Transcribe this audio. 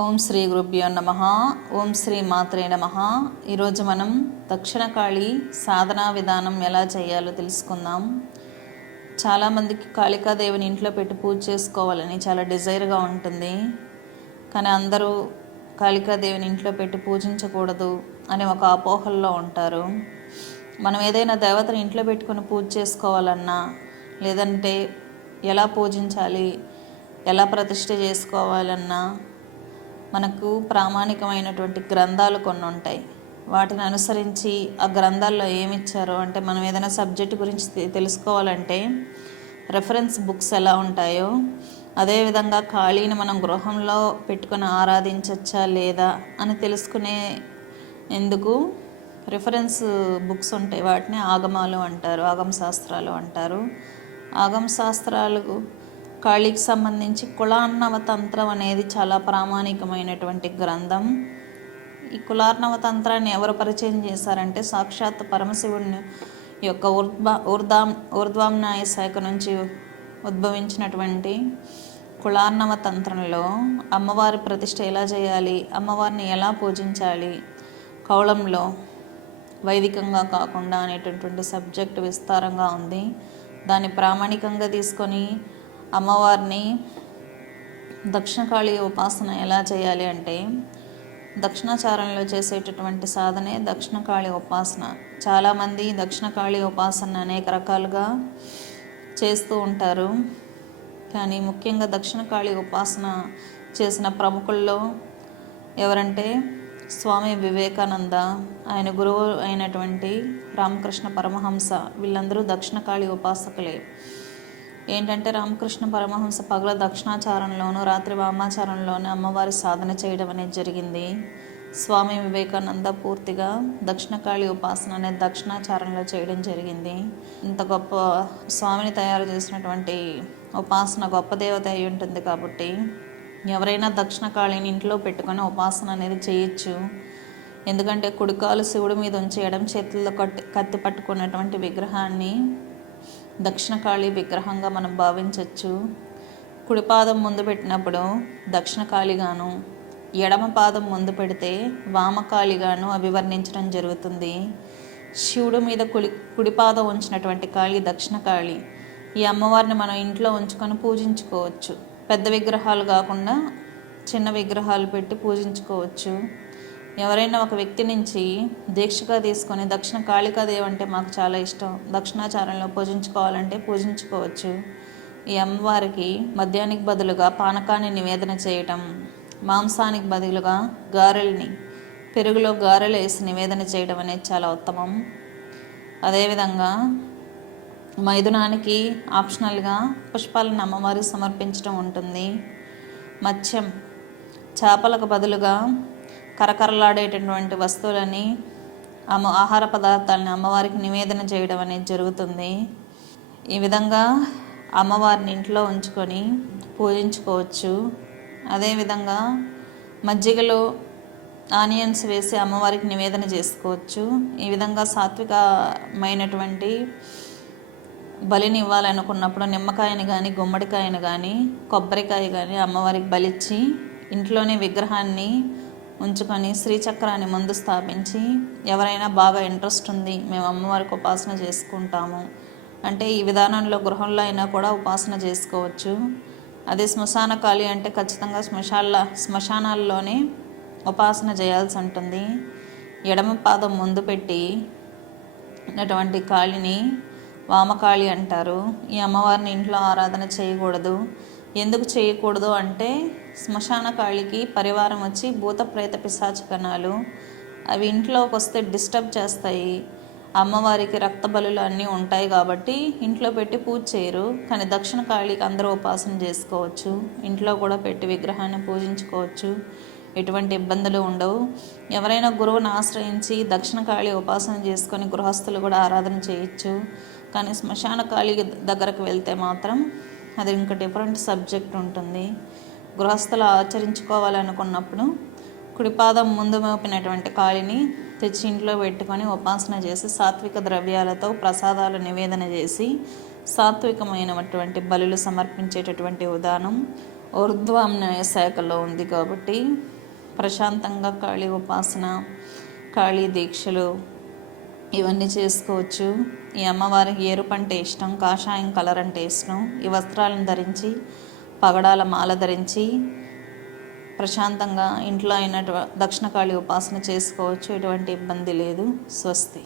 ఓం శ్రీ గురుభ్యో నమ. ఓం శ్రీ మాత్రే నమ. ఈరోజు మనం దక్షిణకాళి సాధనా విధానం ఎలా చేయాలో తెలుసుకుందాం. చాలామందికి కాళికాదేవిని ఇంట్లో పెట్టి పూజ చేసుకోవాలని చాలా డిజైర్గా ఉంటుంది. కానీ అందరూ కాళికాదేవిని ఇంట్లో పెట్టి పూజించకూడదు అనే ఒక అపోహల్లో ఉంటారు. మనం ఏదైనా దేవతను ఇంట్లో పెట్టుకొని పూజ చేసుకోవాలన్నా లేదంటే ఎలా పూజించాలి ఎలా ప్రతిష్ట చేసుకోవాలన్నా మనకు ప్రామాణికమైనటువంటి గ్రంథాలు కొన్ని ఉంటాయి. వాటిని అనుసరించి ఆ గ్రంథాల్లో ఏమిచ్చారో అంటే మనం ఏదైనా సబ్జెక్ట్ గురించి తెలుసుకోవాలంటే రెఫరెన్స్ బుక్స్ ఎలా ఉంటాయో అదేవిధంగా ఖాళీని మనం గృహంలో పెట్టుకొని ఆరాధించవచ్చా లేదా అని తెలుసుకునే ఎందుకు రిఫరెన్స్ బుక్స్ ఉంటాయి. వాటిని ఆగమాలు అంటారు ఆగమ శాస్త్రాలు అంటారు. ఆగమ శాస్త్రాలు కాళీకి సంబంధించి కులార్ణవ తంత్రం అనేది చాలా ప్రామాణికమైనటువంటి గ్రంథం. ఈ కులార్ణవ తంత్రాన్ని ఎవరు పరిచయం చేశారంటే సాక్షాత్ పరమశివుని యొక్క ఊర్ధ్వ ఊర్ధాం ఊర్ధ్వాంనాయ శాఖ నుంచి ఉద్భవించినటువంటి కులార్ణవ తంత్రంలో అమ్మవారి ప్రతిష్ట ఎలా చేయాలి అమ్మవారిని ఎలా పూజించాలి కౌళంలో వైదికంగా కాకుండా అనేటటువంటి సబ్జెక్ట్ విస్తారంగా ఉంది. దాన్ని ప్రామాణికంగా తీసుకొని అమ్మవారిని దక్షిణకాళి ఉపాసన ఎలా చేయాలి అంటే దక్షిణాచారంలో చేసేటటువంటి సాధనే దక్షిణకాళి ఉపాసన. చాలామంది దక్షిణకాళి ఉపాసన అనేక రకాలుగా చేస్తూ ఉంటారు. కానీ ముఖ్యంగా దక్షిణకాళి ఉపాసన చేసిన ప్రముఖుల్లో ఎవరంటే స్వామి వివేకానంద ఆయన గురువు అయినటువంటి రామకృష్ణ పరమహంస. వీళ్ళందరూ దక్షిణకాళి ఉపాసకులే. ఏంటంటే రామకృష్ణ పరమహంస పగల దక్షిణాచారంలోనూ రాత్రి వామాచారంలోనూ అమ్మవారి సాధన చేయడం అనేది జరిగింది. స్వామి వివేకానంద పూర్తిగా దక్షిణకాళి ఉపాసన అనేది దక్షిణాచారంలో చేయడం జరిగింది. ఇంత గొప్ప స్వామిని తయారు చేసినటువంటి ఉపాసన గొప్ప దేవత అయి ఉంటుంది కాబట్టి ఎవరైనా దక్షిణకాళిని ఇంట్లో పెట్టుకొని ఉపాసన అనేది చేయొచ్చు. ఎందుకంటే కుడికాలు శివుడి మీద ఉంచేయడం చేతుల్లో కట్టి కత్తి పట్టుకున్నటువంటి విగ్రహాన్ని దక్షిణకాళి విగ్రహంగా మనం భావించవచ్చు కుడిపాదం ముందు పెట్టినప్పుడు దక్షిణకాళిగాను ఎడమ పాదం ముందు పెడితే వామకాళిగాను అభివర్ణించడం జరుగుతుంది. శివుడు మీద కుడి కుడిపాదం ఉంచినటువంటి కాళి దక్షిణకాళి. ఈ అమ్మవారిని మనం ఇంట్లో ఉంచుకొని పూజించుకోవచ్చు. పెద్ద విగ్రహాలు కాకుండా చిన్న విగ్రహాలు పెట్టి పూజించుకోవచ్చు. ఎవరైనా ఒక వ్యక్తి నుంచి దీక్షగా తీసుకొని దక్షిణ కాళికాదేవి అంటే మాకు చాలా ఇష్టం. దక్షిణాచారంలో పూజించుకోవాలంటే పూజించుకోవచ్చు. ఈ అమ్మవారికి మద్యానికి బదులుగా పానకాన్ని నివేదన చేయటం మాంసానికి బదులుగా గారెల్ని పెరుగులో గారెలు వేసి నివేదన చేయడం అనేది చాలా ఉత్తమం. అదేవిధంగా మైదునానికి ఆప్షనల్గా పుష్పాలను అమ్మవారికి సమర్పించడం ఉంటుంది. మత్స్యం చేపలకు బదులుగా కరకరలాడేటటువంటి వస్తువులని అమ్మ ఆహార పదార్థాలని అమ్మవారికి నివేదన చేయడం అనేది జరుగుతుంది. ఈ విధంగా అమ్మవారిని ఇంట్లో ఉంచుకొని పూజించుకోవచ్చు. అదేవిధంగా మజ్జిగలో ఆనియన్స్ వేసి అమ్మవారికి నివేదన చేసుకోవచ్చు. ఈ విధంగా సాత్వికమైనటువంటి బలిని ఇవ్వాలనుకున్నప్పుడు నిమ్మకాయని కానీ గుమ్మడికాయని కానీ కొబ్బరికాయ కానీ అమ్మవారికి బలిచ్చి ఇంట్లోనే విగ్రహాన్ని ఉంచుకొని శ్రీచక్రాన్ని ముందు స్థాపించి ఎవరైనా బాగా ఇంట్రెస్ట్ ఉంది మేము అమ్మవారికి ఉపాసన చేసుకుంటాము. అంటే ఈ విధానంలో గృహంలో అయినా కూడా ఉపాసన చేసుకోవచ్చు. అదే శ్మశాన కాళి అంటే ఖచ్చితంగా శ్మశాల శ్మశానాల్లోనే ఉపాసన చేయాల్సి ఉంటుంది. ఎడమ పాదం ముందు పెట్టి ఉన్నటువంటి కాళిని వామకాళి అంటారు. ఈ అమ్మవారిని ఇంట్లో ఆరాధన చేయకూడదు. ఎందుకు చేయకూడదు అంటే శ్మశాన కాళికి పరివారం వచ్చి భూత ప్రేత పిశాచ కణాలు అవి ఇంట్లోకి వస్తే డిస్టర్బ్ చేస్తాయి. అమ్మవారికి రక్త బలులు అన్నీ ఉంటాయి కాబట్టి ఇంట్లో పెట్టి పూజ చేయరు. కానీ దక్షిణ కాళికి అందరూ ఉపాసన చేసుకోవచ్చు. ఇంట్లో కూడా పెట్టి విగ్రహాన్ని పూజించుకోవచ్చు. ఎటువంటి ఇబ్బందులు ఉండవు. ఎవరైనా గురువుని ఆశ్రయించి దక్షిణ కాళి ఉపాసన చేసుకొని గృహస్థులు కూడా ఆరాధన చేయొచ్చు. కానీ శ్మశాన కాళి దగ్గరకు వెళ్తే మాత్రం అది ఇంకా డిఫరెంట్ సబ్జెక్ట్ ఉంటుంది. గృహస్థులు ఆచరించుకోవాలనుకున్నప్పుడు కుడిపాదం ముందు మోపినటువంటి కాళిని తెచ్చి ఇంట్లో పెట్టుకొని ఉపాసన చేసి సాత్విక ద్రవ్యాలతో ప్రసాదాలు నివేదన చేసి సాత్వికమైనటువంటి బలులు సమర్పించేటటువంటి విధానం ఊర్ధ్వాన్యాయ శాఖలో ఉంది కాబట్టి ప్రశాంతంగా కాళీ ఉపాసన కాళీ దీక్షలు ఇవన్నీ చేసుకోవచ్చు. ఈ అమ్మవారికి ఎరుపు అంటే ఇష్టం కాషాయం కలర్ అంటే ఇష్టం. ఈ వస్త్రాలను ధరించి పగడాల మాల ధరించి ప్రశాంతంగా ఇంట్లో అయినటువంటి దక్షిణకాళి ఉపాసన చేసుకోవచ్చు. ఎటువంటి ఇబ్బంది లేదు. స్వస్తి.